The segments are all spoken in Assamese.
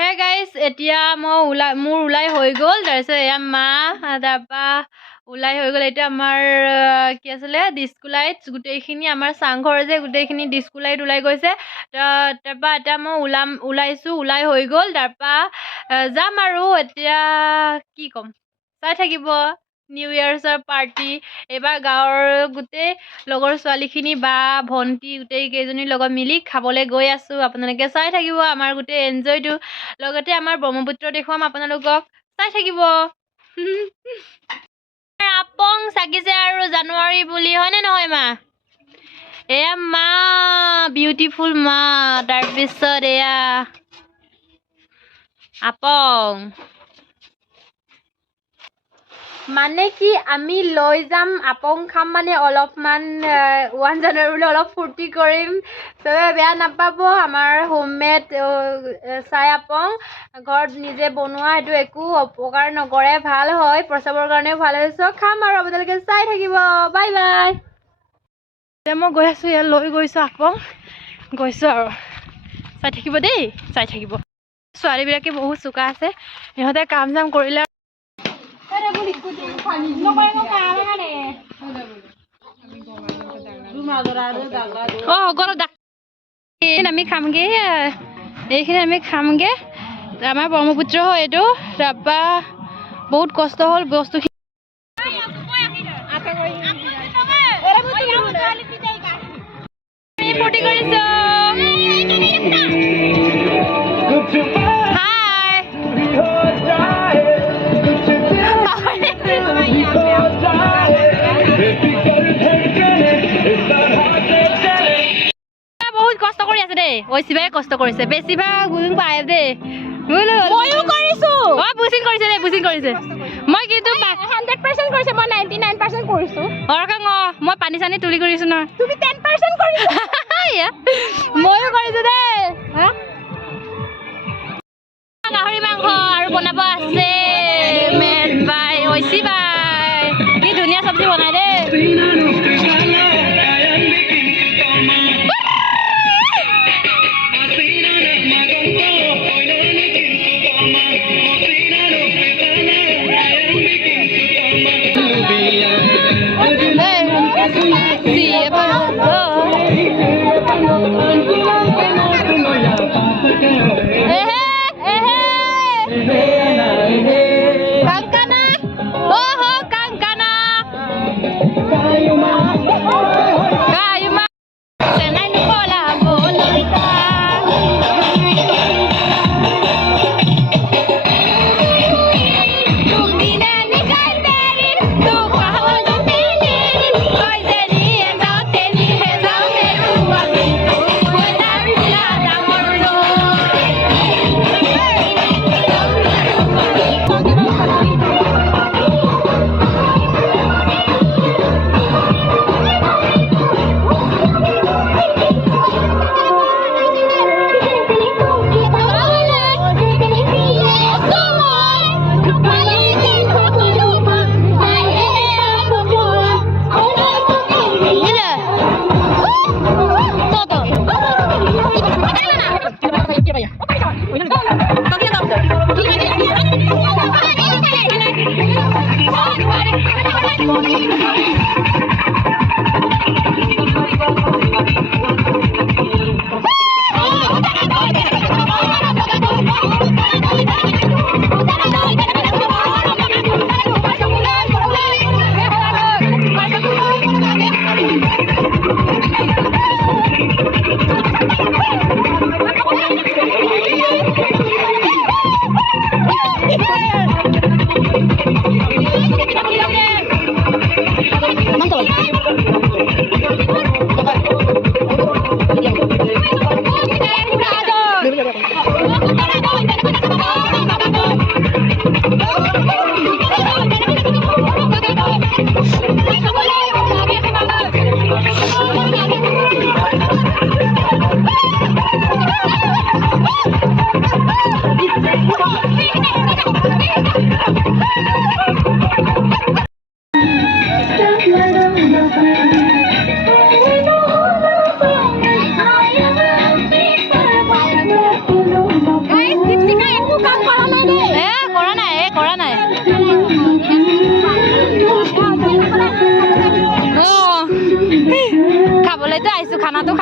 Hey guys, এতিয়া মোৰ উলাই হৈ গ'ল তাৰপিছত এয়া মা তাৰপা উলাই হৈ গ'ল এটা আমাৰ কি আছিলে ডিস্কো লাইট গোটেইখিনি আমাৰ চাংঘৰ যে গোটেইখিনি ডিস্কো লাইট উলাই গৈছে তাৰপা এটা মই উলাইছো উলাই হৈ গ'ল তাৰপা যাম আৰু এতিয়া কি কম চাই থাকিব নিউ ইয়াৰ্ছৰ পাৰ্টি এবাৰ গাঁৱৰ গোটেই লগৰ ছোৱালীখিনি বা ভণ্টি গোটেই কেইজনীৰ লগত মিলি খাবলৈ গৈ আছো আপোনালোকে চাই থাকিব আমাৰ গোটেই এনজয়টো লগতে আমাৰ ব্ৰহ্মপুত্ৰ দেখুৱাম আপোনালোকক চাই থাকিব আপং চাগিছে আৰু জানুৱাৰী বুলি হয়নে নহয় মা এয়া মা বিউটিফুল মা তাৰপিছত এয়া আপং মানে কি আমি লৈ যাম আপং খাম মানে অলপমান 1 জানুৱাৰীলৈ অলপ ফূৰ্তি কৰিম চবে বেয়া নাপাব আমাৰ হোমমেড চাই আপং ঘৰত নিজে বনোৱা এইটো একো অপকাৰ নকৰে ভাল হয় প্ৰস্ৰাৱৰ কাৰণেও ভাল হয় চব খাম আৰু আপোনালোকে চাই থাকিব বাই বাই এতিয়া মই গৈ আছোঁ ইয়াত লৈ গৈছোঁ আপং গৈছোঁ আৰু চাই থাকিব দেই চাই থাকিব ছোৱালীবিলাকে বহুত চোকা আছে সিহঁতে কাম চাম কৰিলে আমি খামগে এইখিনি আমি খামগে আমাৰ ব্ৰহ্মপুত্ৰ হয় এইটো তাৰপা বহুত কষ্ট হ'ল বস্তুখিনি ফূৰ্তি কৰিছো বহুত কষ্ট কৰি আছে দেই ঐশিবাই কষ্ট কৰিছে বেছিভাগ বুজিং পাই দেই ময়ো কৰিছো বুজিং কৰিছে দেই বুজিং কৰিছে মই কিন্তু 100% কৰিছে মই 99% কৰিছো অৰকাং মই পানী চানি তুলি কৰিছো ন তুমি 10% কৰিছা ময়ো কৰিছো দেই গাহৰি মাংস আৰু বনাব আছে মেড বাই ঐশিবাই কি ধুনীয়া চব্জি বনাই দেই Guys,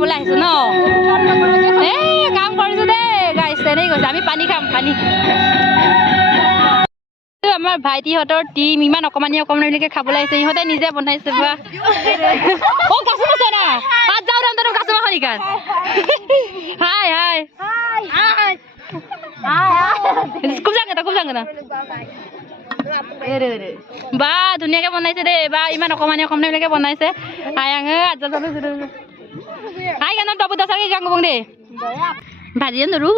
খাবলৈ আহিছোঁ ন এই কাম কৰিছোঁ দেই গাইছ তেনেকৈ কৈছে আমি পানী খাম পানী আমাৰ ভাইটিহঁতৰ টিম ইমান অকণমানি অকণমানিলৈকে খাবলৈ আহিছে ইহঁতে নিজে বনাইছে বা অ' কাচু আছে না আজ যাওঁ ৰাম তহঁতৰ কাচু মাখনি কান হাই হাই খুব যাংগে না বা ধুনীয়াকৈ বনাইছে দেই বা ইমান অকণমানি অকণমানিলৈকে বনাইছে আই আঙে আজ আই গানৰ তবু দাসাৰকে গান গবং দেই ভাজিয়ে নৰো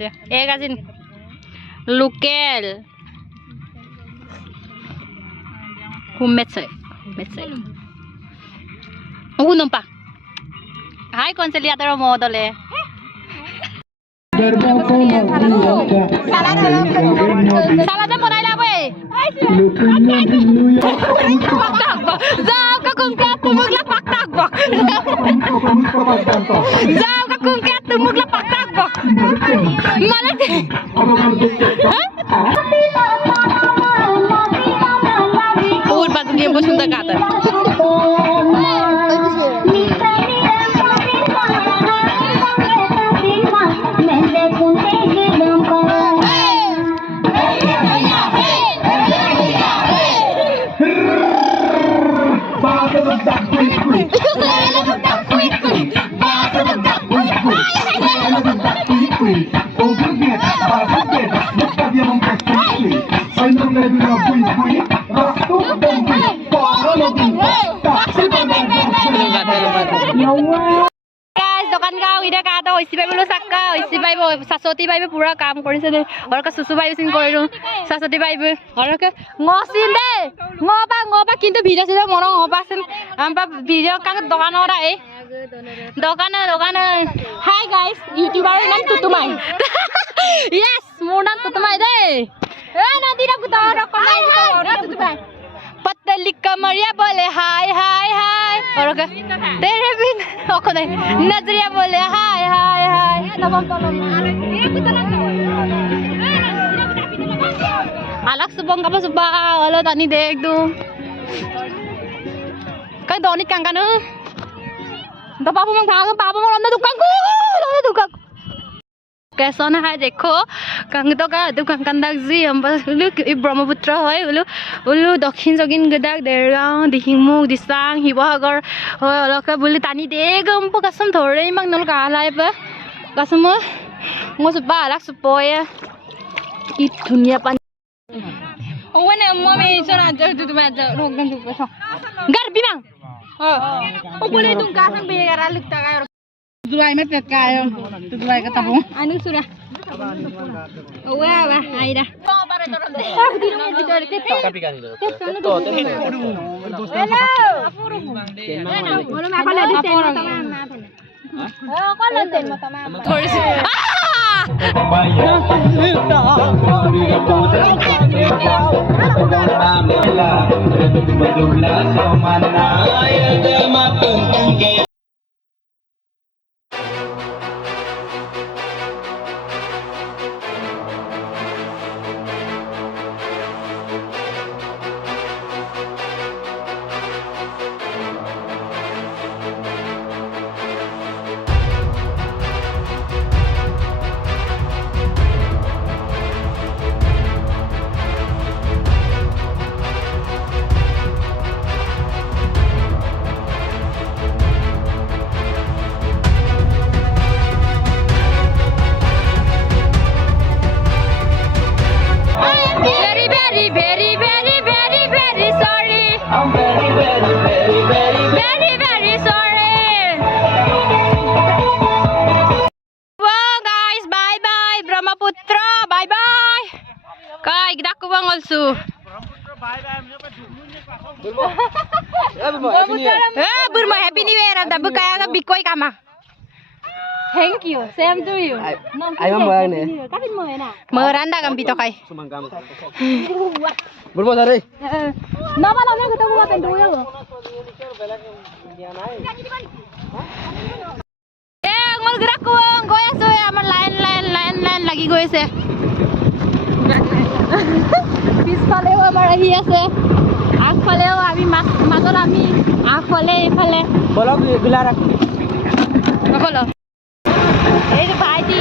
দে এক আজিন local homemade numpa hai conciliador modole salada बनाइला बे जाओ का कुमका तुमुगला पक्ताक बक जाओ का कुमका तुमुगला पक्ताक बक माले और बात ये बहुत सुंदर गाता है দোকান গাঁও ইটা কাটা হৈছি পাই বোলো চাক্কা হৈছি পাইব সাসতি পাইবে পুরা কাম কৰিছে দে অৰকা সুসু পাইছিন কৰিলো সাসতি পাইবে অৰকা ngsin দে ngবা কিন্তু ভিডিও সিধা মন ngপাছেন আমপা ভিডিও কাক দোকানৰ আই দোকান হাই গাইস ইউটিউবাৰ নাম তুতুমাই ইয়েস মোৰ নাম তুতুমাই দে এ নদীৰা গুতৰ কমাই তুতুমাই पतली कमरिया बोले हाय हाय हाय और तेरे बिन नजरिया बोले हाय हाय हाय अलग सुबह का सुबह अलग तानी देख दू कहीं दोनी कंगन तो पापा मंग भाग पापा मंग अंदर दुकान कैसा ना है देखो कंगतो का दुकान कंदक जी हम बस ब्रह्मपुत्र है उलु दक्षिण जगिन गदाक देरगांव दिहिंगमुख दिसां हिबहागर হয় অলকা বুলি টানি দে গম প কাসম ধৰে ইমান নল কালাই পা কাসম মই সুবা লাক সুপয়া কি ধুনিয়া পানী ওনে মমি সনা জটো তুমি রোগন তো গার বিমাং ও বলে তুম কাসম বেগারা লুকতা গায় Tutuai met pet kayo. Tutuai ka tapong. Ano sura? Wow, ay dah. Burma happy new year ada kaya ka bikoy kama. Thank you. Same to you. Ay mama ni. Kapit mo na. Meranda kang bito kay. Sumangkam. Burma sari. Nama lang na kita buat penduyo. Ngol gerak ko goya so amar line lagi goyese. পিছফালেও আমাৰ আহি আছে আগফালেও আমি মাজত আমি আগফালে এইফালে বলক এগুলা রাখো নকল এইটো ভাইটি